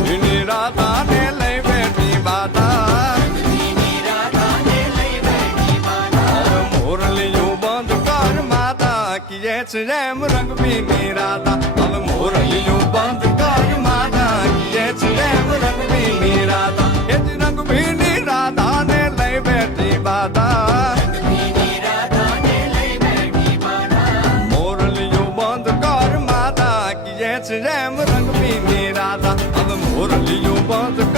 ભીની રાધા ને લઈ બેઠી બાધા મોરલિયું બંધ કર માતા કીએ છે જેમ રંગ ભીની રાધા હવે મોરલિયું બંધ કર માતા કીએ છે જેમ રંગ ભીની રાધા એ જ રંગ ભીની રાધા ને લઈ બેઠી બાધા મોરલિયું બંધ કર માતા કીએ છે જેમ રંગ ભીની રાધા હવે મોરલિયું બંધ